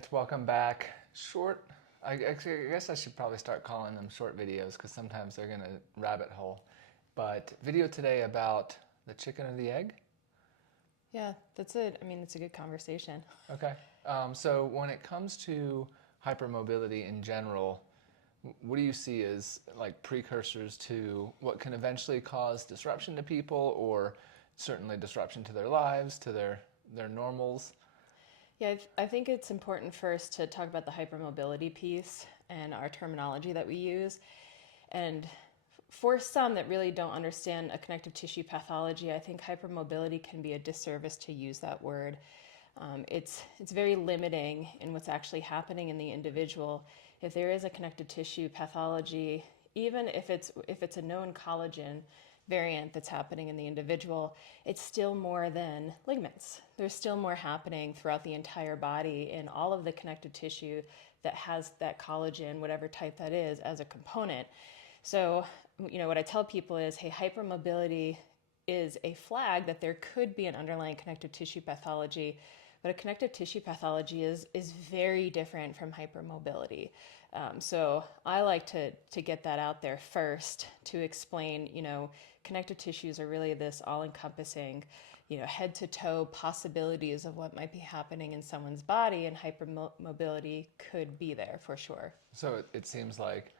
right, welcome back. I guess I should probably start calling them short videos because sometimes they're going to rabbit hole. But video today about the chicken or the egg? Yeah, that's it. I mean, it's a good conversation. Okay. So when it comes to hypermobility in general, what do you see as like precursors to what can eventually cause disruption to people or certainly disruption to their lives, to their normals? Yeah, I think it's important first to talk about the hypermobility piece and our terminology that we use. And for some that really don't understand a connective tissue pathology, I think hypermobility can be a disservice to use that word. It's very limiting in what's actually happening in the individual. If there is a connective tissue pathology, even if it's a known collagen variant that's happening in the individual, it's still more than ligaments. There's still more happening throughout the entire body in all of the connective tissue that has that collagen, whatever type that is, as a component. So, what I tell people is, hey, hypermobility is a flag that there could be an underlying connective tissue pathology, but a connective tissue pathology is very different from hypermobility. So I like to get that out there first to explain, connective tissues are really this all-encompassing, head to toe possibilities of what might be happening in someone's body, and hypermobility could be there for sure. So it seems like,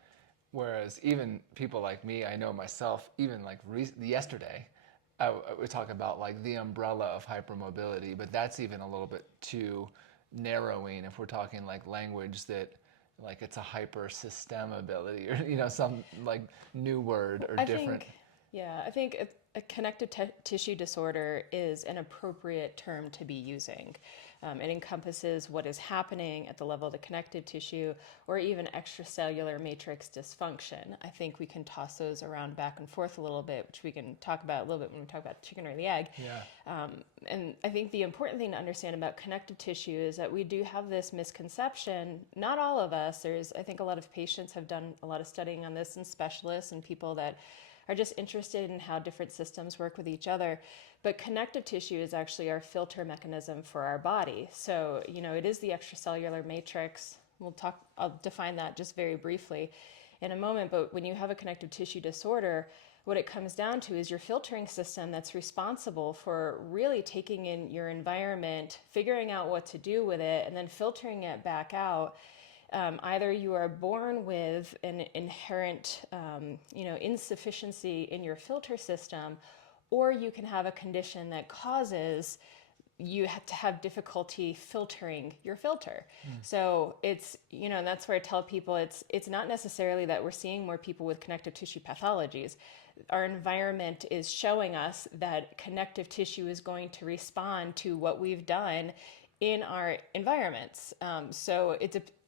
whereas even people like me, I know myself, even like yesterday, I would talk about like the umbrella of hypermobility, but that's even a little bit too narrowing if we're talking like language that like it's a hyper system ability or some like new word or I different. think, yeah, I think a connective tissue disorder is an appropriate term to be using. It encompasses what is happening at the level of the connective tissue or even extracellular matrix dysfunction. I think we can toss those around back and forth a little bit, which we can talk about a little bit when we talk about chicken or the egg. Yeah. And I think the important thing to understand about connective tissue is that we do have this misconception. Not all of us. I think a lot of patients have done a lot of studying on this, and specialists and people that are just interested in how different systems work with each other. But connective tissue is actually our filter mechanism for our body. So, it is the extracellular matrix. I'll define that just very briefly in a moment. But when you have a connective tissue disorder, what it comes down to is your filtering system that's responsible for really taking in your environment, figuring out what to do with it, and then filtering it back out. Either you are born with an inherent, insufficiency in your filter system, or you can have a condition that causes you have to have difficulty filtering your filter. So it's, and that's where I tell people it's not necessarily that we're seeing more people with connective tissue pathologies. Our environment is showing us that connective tissue is going to respond to what we've done in our environments.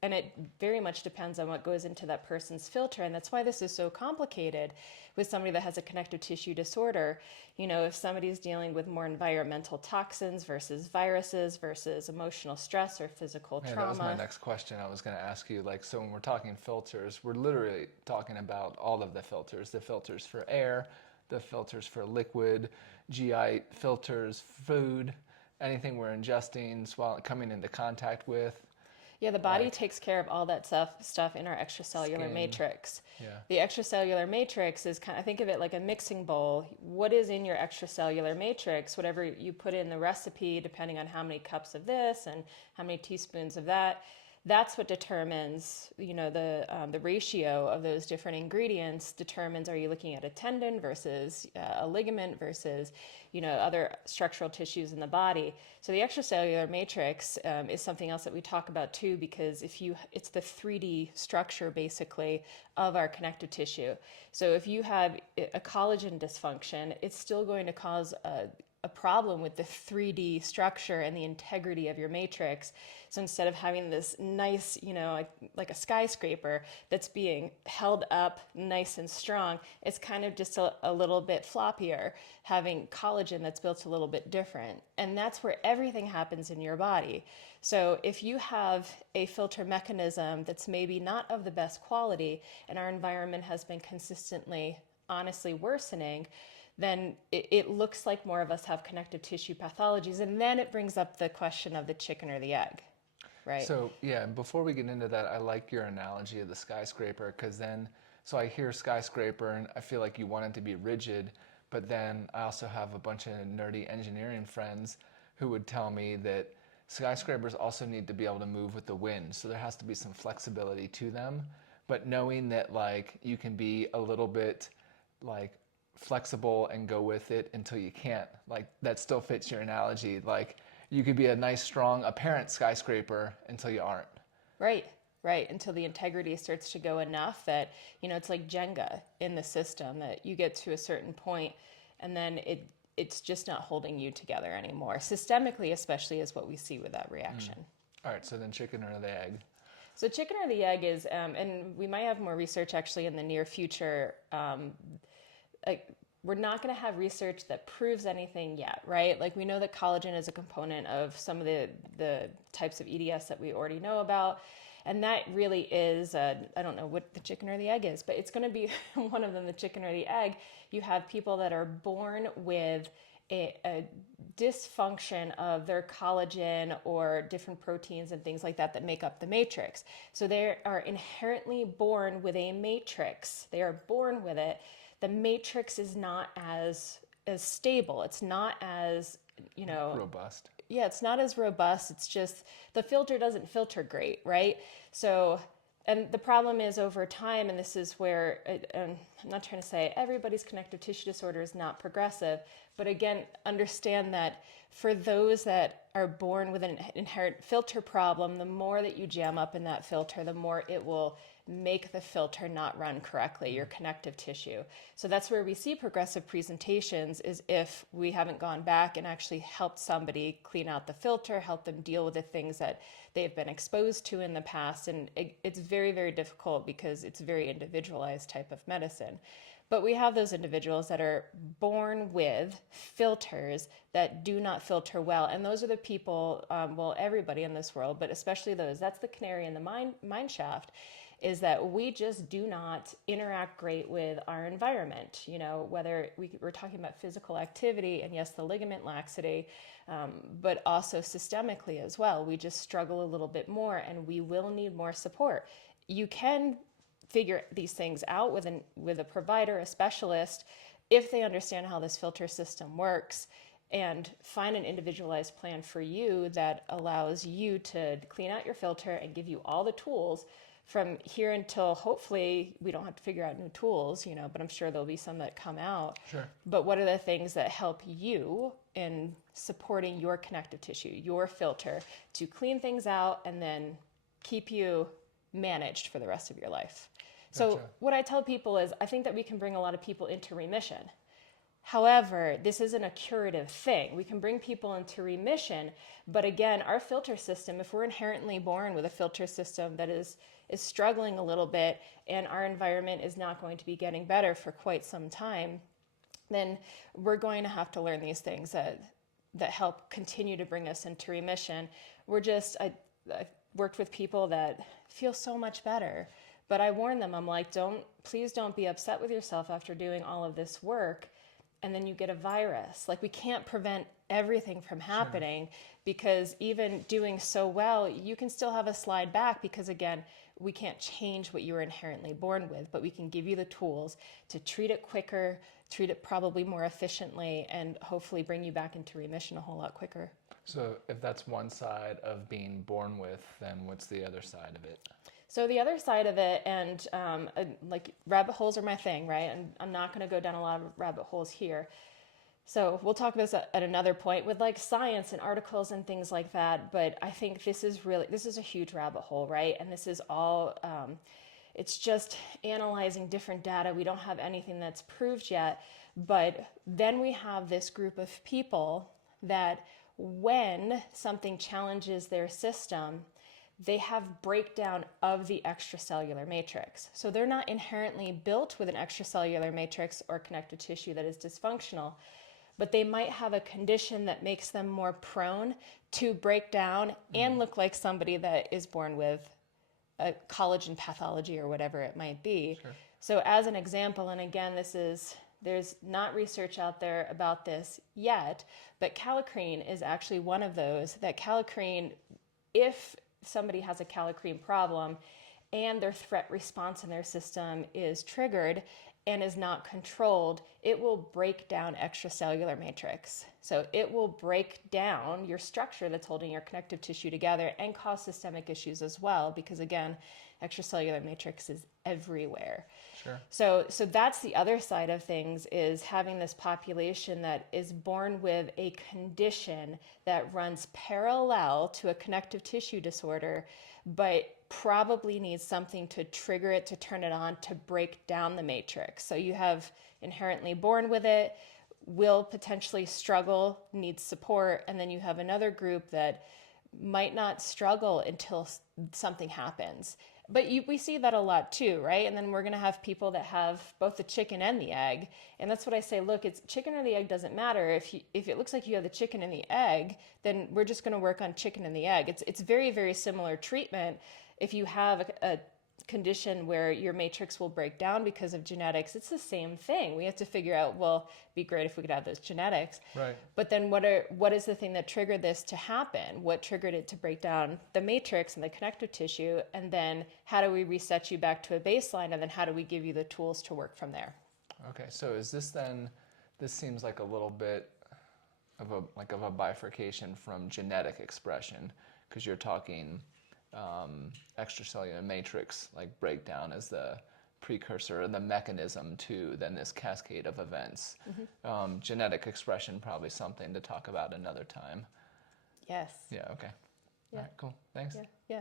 And it very much depends on what goes into that person's filter. And that's why this is so complicated with somebody that has a connective tissue disorder. If somebody's dealing with more environmental toxins versus viruses versus emotional stress or physical Yeah, trauma. that was my next question. I was going to ask you, like, so when we're talking filters, we're literally talking about all of the filters for air, the filters for liquid, GI filters, food, anything we're ingesting, coming into contact with. Yeah, the body Like takes care of all that stuff in our extracellular skin. matrix. Yeah. The extracellular matrix is I think of it like a mixing bowl. What is in your extracellular matrix? Whatever you put in the recipe, depending on how many cups of this and how many teaspoons of that, that's what determines, the ratio of those different ingredients determines, are you looking at a tendon versus a ligament versus, other structural tissues in the body. So the extracellular matrix is something else that we talk about too, because it's the 3D structure basically of our connective tissue. So if you have a collagen dysfunction, it's still going to cause a problem with the 3D structure and the integrity of your matrix. So instead of having this nice, like a skyscraper that's being held up nice and strong, it's kind of just a little bit floppier, having collagen that's built a little bit different. And that's where everything happens in your body. So if you have a filter mechanism that's maybe not of the best quality, and our environment has been consistently, honestly worsening, then it looks like more of us have connective tissue pathologies. And then it brings up the question of the chicken or the egg. Right. So yeah, before we get into that, I like your analogy of the skyscraper because then, so I hear skyscraper and I feel like you want it to be rigid, but then I also have a bunch of nerdy engineering friends who would tell me that skyscrapers also need to be able to move with the wind, so there has to be some flexibility to them. But knowing that like you can be a little bit like flexible and go with it until you can't. Like that still fits your analogy. Like you could be a nice, strong, apparent skyscraper until you aren't. Right, right. Until the integrity starts to go enough that, it's like Jenga in the system that you get to a certain point and then it's just not holding you together anymore. Systemically, especially, is what we see with that reaction. All right, so then chicken or the egg? So chicken or the egg is, and we might have more research actually in the near future. Like we're not going to have research that proves anything yet, right? Like we know that collagen is a component of some of the types of EDS that we already know about. And that really is, I don't know what the chicken or the egg is, but it's going to be one of them, the chicken or the egg. You have people that are born with a dysfunction of their collagen or different proteins and things like that that make up the matrix. So they are inherently born with a matrix. They are born with it. The matrix is not as stable. It's not as, Robust. yeah, it's not as robust. It's just the filter doesn't filter great, right? So, and the problem is over time, and this is where I'm not trying to say everybody's connective tissue disorder is not progressive, but again, understand that for those that are born with an inherent filter problem, the more that you jam up in that filter, the more it will make the filter not run correctly, your connective tissue. So that's where we see progressive presentations is if we haven't gone back and actually helped somebody clean out the filter, help them deal with the things that they've been exposed to in the past. And it's very, very difficult because it's a very individualized type of medicine. But we have those individuals that are born with filters that do not filter well. And those are the people, well, everybody in this world, but especially those, that's the canary in the mine shaft, is that we just do not interact great with our environment. Whether we're talking about physical activity and yes, the ligament laxity, but also systemically as well. We just struggle a little bit more and we will need more support. You can figure these things out with a provider, a specialist, if they understand how this filter system works and find an individualized plan for you that allows you to clean out your filter and give you all the tools from here until hopefully we don't have to figure out new tools, but I'm sure there'll be some that come out. Sure. But what are the things that help you in supporting your connective tissue, your filter, to clean things out and then keep you managed for the rest of your life? So Gotcha. what I tell people is I think that we can bring a lot of people into remission. However, this isn't a curative thing. We can bring people into remission, but again, our filter system, if we're inherently born with a filter system that is struggling a little bit and our environment is not going to be getting better for quite some time, then we're going to have to learn these things that help continue to bring us into remission. I've worked with people that feel so much better, but I warn them, I'm like, please don't be upset with yourself after doing all of this work and then you get a virus. Like we can't prevent everything from happening. Sure. Because even doing so well, you can still have a slide back because again, we can't change what you were inherently born with, but we can give you the tools to treat it quicker, treat it probably more efficiently, and hopefully bring you back into remission a whole lot quicker. So if that's one side of being born with, then what's the other side of it? So the other side of it, and like rabbit holes are my thing, right? And I'm not going to go down a lot of rabbit holes here. So we'll talk about this at another point with like science and articles and things like that. But I think this is a huge rabbit hole, right? And this is all, it's just analyzing different data. We don't have anything that's proved yet. But then we have this group of people that when something challenges their system, they have breakdown of the extracellular matrix. So they're not inherently built with an extracellular matrix or connective tissue that is dysfunctional, but they might have a condition that makes them more prone to break down and look like somebody that is born with a collagen pathology or whatever it might be. Sure. So as an example, and again, there's not research out there about this yet, but kallikrein is actually one of those. That kallikrein, if somebody has a kallikrein problem and their threat response in their system is triggered and is not controlled, it will break down extracellular matrix. So it will break down your structure that's holding your connective tissue together and cause systemic issues as well, because again, extracellular matrix is everywhere. Sure. So that's the other side of things, is having this population that is born with a condition that runs parallel to a connective tissue disorder, but probably needs something to trigger it, to turn it on, to break down the matrix. So you have inherently born with it, will potentially struggle, needs support, and then you have another group that might not struggle until something happens. But we see that a lot too, right? And then we're going to have people that have both the chicken and the egg. And that's what I say, look, it's chicken or the egg doesn't matter. If it looks like you have the chicken and the egg, then we're just going to work on chicken and the egg. It's very, very similar treatment. If you have a condition where your matrix will break down because of genetics, it's the same thing. We have to figure out, well, it'd be great if we could have those genetics. Right. But then what is the thing that triggered this to happen? What triggered it to break down the matrix and the connective tissue? And then how do we reset you back to a baseline? And then how do we give you the tools to work from there? Okay, so is this then, this seems like a little bit of a bifurcation from genetic expression, because you're talking extracellular matrix like breakdown as the precursor and the mechanism to then this cascade of events. Genetic expression, probably something to talk about another time. Yes. Yeah, okay. Yeah. All right, cool. Thanks. Yeah.